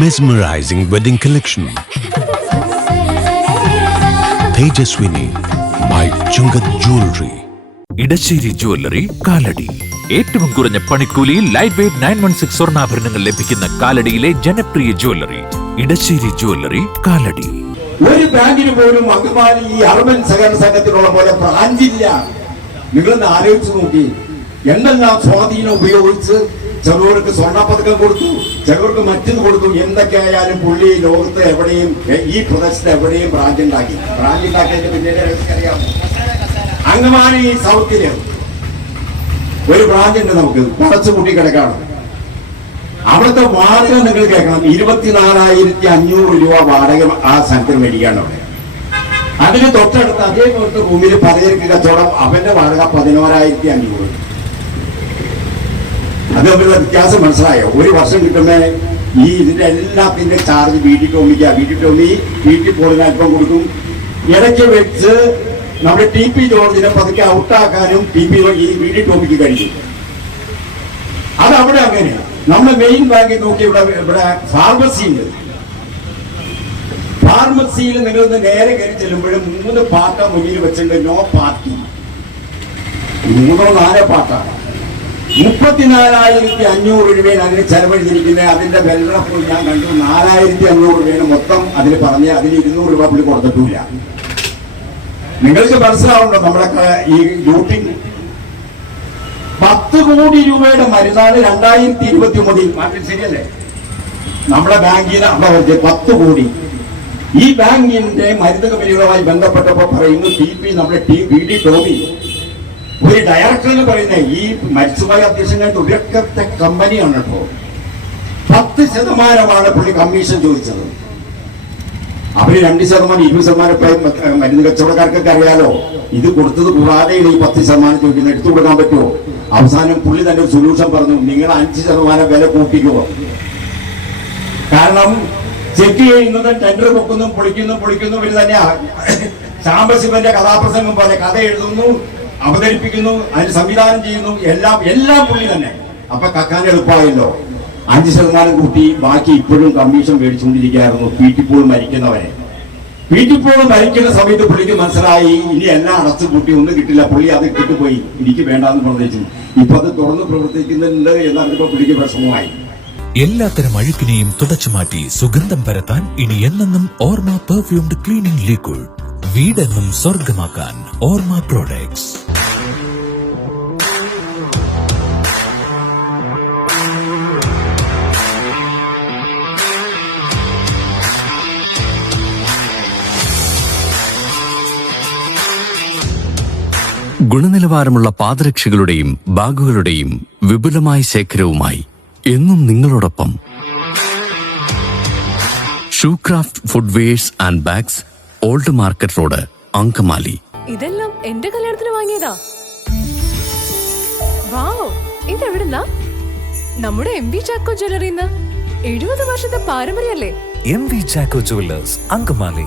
Mesmerizing wedding collection. Tejaswini by Chungat Jewelry. Edassery jewellery Kalady. ഏറ്റവും കുറഞ്ഞ പണിക്കൂലിയിൽ ലൈറ്റ് വെയ്റ്റ് 916 സ്വർണ്ണാഭരണങ്ങൾ ലഭിക്കുന്ന കാലടിയിലെ ജനപ്രിയ ജ്വല്ലറി ഇടശ്ശേരി ജ്വല്ലറി കാലടി. ഒരു ബാങ്കിന് പോലും അഭിമാനി ഈ അർബൻ സഹകരണ സംഘത്തിനുള്ള പോലെ ബ്രാഞ്ചില്ല. നിങ്ങളൊന്ന് ആലോചിച്ച് നോക്കി. എന്തെല്ലാം സ്വാധീനം ഉപയോഗിച്ച് ചിലവർക്ക് സ്വർണ്ണ പതക്കം കൊടുത്തു, ചിലവർക്ക് മറ്റൊന്ന് കൊടുത്തു. എന്തൊക്കെയായാലും പുള്ളി ലോകത്ത് എവിടെയും ഈ പ്രദേശത്ത് എവിടെയും ബ്രാഞ്ച് ഉണ്ടാക്കിയതിന്റെ പിന്നീട് അറിയാം. അങ്കമാലി സൗത്തില് ഒരു ബ്രാഞ്ച് ഉണ്ട്, നമുക്ക് പടച്ചു കൂട്ടി കിടക്കാണ്. അവിടുത്തെ വാടക നിങ്ങൾ കേൾക്കണം, 24,500 രൂപ വാടക ആ സ്ഥലത്തിന് മേടിക്കാണ്. അവിടെ അതിന് തൊട്ടടുത്ത് അതേപോലത്തെ റൂമിൽ പലചരക്ക് കച്ചവടം, അവന്റെ വാടക 11,500. അത് തമ്മിലുള്ള വ്യത്യാസം മനസ്സിലായോ? ഒരു വർഷം കിട്ടുന്ന ഈ ഇതിന്റെ എല്ലാത്തിന്റെ ചാർജ് വീട്ടിൽ ടോമി വീട്ടിൽ പോളിന് അല്പം കൊടുക്കും. ഇടയ്ക്ക് വെച്ച് നമ്മുടെ TP ജോർജിനെ പതുക്കെ ഔട്ടാക്കാനും ഈ വീട്ടിൽ ടോമിക്ക് കഴിയും. അതവിടെ അങ്ങനെയാണ്. നമ്മുടെ മെയിൻ ബാങ്കിൽ നോക്കി ഇവിടെ ഫാർമസി ഉണ്ട്. ഫാർമസിയിൽ നിങ്ങളൊന്ന് നേരെ കയറി ചെല്ലുമ്പോഴും 3 പാർട്ട മുന്നിൽ വെച്ചിട്ടുണ്ട്. നോ പാർട്ടി 3-4 പാർട്ടാണ്. 34,500 രൂപയാണ് അതിന് ചെലവഴിച്ചിരിക്കുന്നത്. അതിന്റെ വെള്ളപ്പോൾ ഞാൻ കണ്ടു 4,500 രൂപയാണ് മൊത്തം അതിന് പറഞ്ഞ്. അതിന് 200 രൂപ പുള്ളി കൊടുത്തിട്ടില്ല. നിങ്ങൾക്ക് മനസ്സിലാവുണ്ടോ നമ്മളൊക്കെ ഈ ലൂട്ടിങ്? 10 കോടി രൂപയുടെ മരുന്നാണ് 2023 ശരിയല്ലേ? നമ്മുടെ ബാങ്കിന് അവിടെ 10 കോടി. ഈ ബാങ്കിന്റെ മരുന്ന് കമ്പനികളുമായി ബന്ധപ്പെട്ടപ്പോൾ പറയുന്നു നമ്മുടെ VD ടോമി ഒരു ഡയറക്ടറിന് പറയുന്നത് ഈ മരിച്ചുപോയ അധ്യക്ഷന്റെ ഒരൊക്കത്തെ കമ്പനിയാണ്. ഇപ്പോ 10% പുള്ളി കമ്മീഷൻ ചോദിച്ചത്. അവര് 2%, 20% മരുന്ന് കച്ചവടക്കാർക്കൊക്കെ അറിയാലോ. ഇത് കൊടുത്തത് കൂടാതെയാണ് ഈ 10% ചോദിക്കുന്നത്. എടുത്തു കൊടുക്കാൻ പറ്റുമോ? അവസാനം പുള്ളി തന്നെ ഒരു സൊല്യൂഷൻ പറഞ്ഞു, നിങ്ങൾ 5% വില കൂട്ടിക്കുമോ. കാരണം ചെക്ക് ചെയ്യുന്നതും ടെൻഡർ പൊക്കുന്നതും പൊളിക്കുന്നു ഇവര് തന്നെയാ. ശാംബശിവന്റെ കഥാപ്രസംഗം പോലെ കഥ എഴുതുന്നു, അവതരിപ്പിക്കുന്നു, അതിന് സംവിധാനം ചെയ്യുന്നു, എല്ലാം പുള്ളി തന്നെ. അപ്പൊ കക്കാൻ എളുപ്പമായല്ലോ. 5% കൂട്ടി ബാക്കി ഇപ്പോഴും കമ്മീഷൻ മേടിച്ചുകൊണ്ടിരിക്കുകയായിരുന്നു. പീറ്റിപ്പോൾ മരിക്കുന്ന സമയത്ത് പുള്ളിക്ക് മനസ്സിലായി ഇനി എല്ലാം അടച്ചു കൂട്ടി ഒന്നും കിട്ടില്ല. പുള്ളി അത് കിട്ടിപ്പോയി, എനിക്ക് വേണ്ടാന്ന് പറഞ്ഞു. ഇപ്പൊ അത് തുറന്ന് പ്രവർത്തിക്കുന്നുണ്ട് എന്നറിഞ്ഞപ്പോ പുള്ളിക്ക് വിഷമമായി. എല്ലാത്തരം അഴുക്കിനെയും തുടച്ചു മാറ്റി സുഗന്ധം പരത്താൻ ഇനി എന്നെന്നും ഓർമ്മ പെർഫ്യൂംഡ് ക്ലീനിംഗ് ലിക്വിഡ്. വീടെന്നും സ്വർഗമാക്കാൻ ഓർമ്മ പ്രോഡക്ട്സ്. ഗുണനിലവാരമുള്ള പാദരക്ഷകളുടെയും ബാഗുകളുടെയും വിപുലമായ ശേഖരവുമായി എന്നും നിങ്ങളോടൊപ്പം Shoecraft footwears and bags, old market road, Angamaly. ഇതെല്ലാം എന്റെ കല്യാണത്തിന് വാങ്ങിയതാ. വാവ്, ഇതെവിടുന്നാ? നമ്മുടെ MV ചാക്കോ ജ്വല്ലറിന്ന്. 70 വർഷത്തെ പാരമ്പര്യല്ലേ? MV Chacko jewellers, Angamaly.